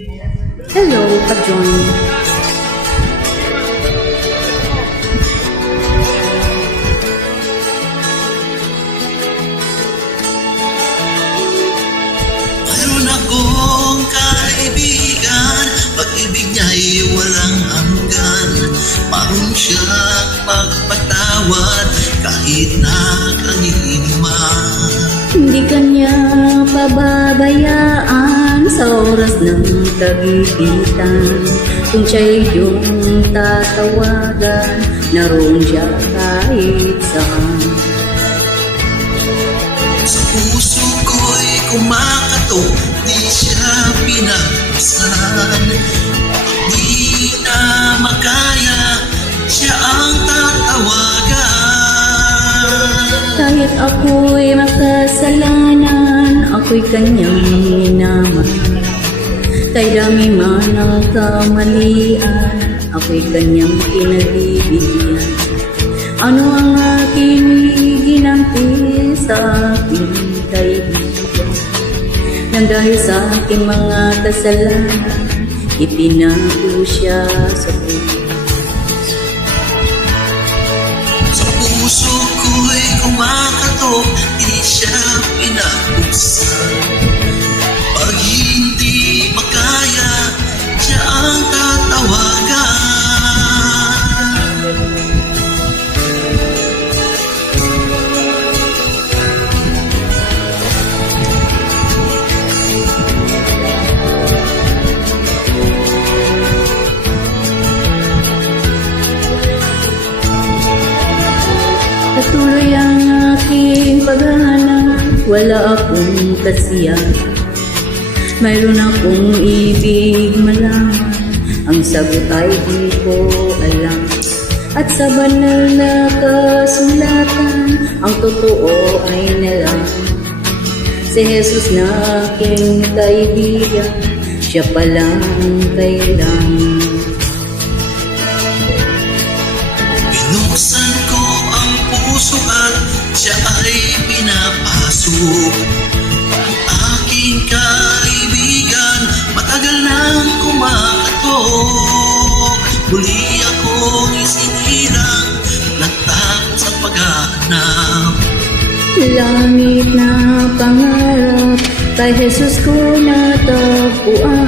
Hello, pa-join. Mayroon akong kaibigan, pag-ibig niya'y walang hanggan. Marunong siyang magpatawad kahit nakanginiman. Hindi kanya pababayaan sa oras ng kagipitan. Kung siya'y iyong tatawagan, naroon siya kahit saan. Sa puso ko'y kumakatok, di siya pinagpasan. Di na makaya, siya ang tatawagan. Kahit ako'y makasalanan, ako'y kanyang minamahal. Kay dami man ang kamalian, ako'y kanyang pinagbibigyan. Ano ang aking ginampi sa aking kaibigan? Nang dahil sa aking mga kasalanan, ipinago siya sa buhay. Sa puso ko'y kumakatok, di siya pinagpuksan. Pag hindi makaya, siya ang tatawagan. Patuloy ang aking paghahanap, wala akong kasiyahan. Mayroon akong ibig malaman, ang sagot ay di ko alam. At sa banal na kasulatan, ang totoo ay nalaman. Si Jesus na aking kaibigan, siya palang kailangan. Binuksan ko ang puso at siya ay pinapasok. Ang aking kaibigan, matagal nang kumakatok. Muli akong isinilang, nagtapos sa paghahanap. Langit na pangarap, kay Jesus ko natagpuan.